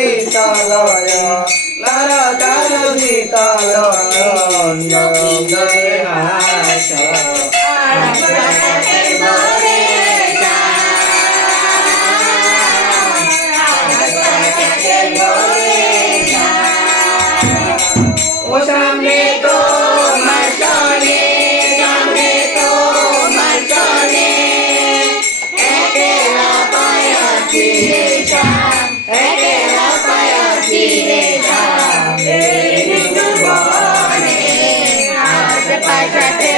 શીતલય લરતર શીતલય ગંગે હાશ सामने तो मचोने सामने तो मचोने एकेला पाया चीरे शाम एकेला पाया चीरे शाम हिंदू बोने आज पाशा ते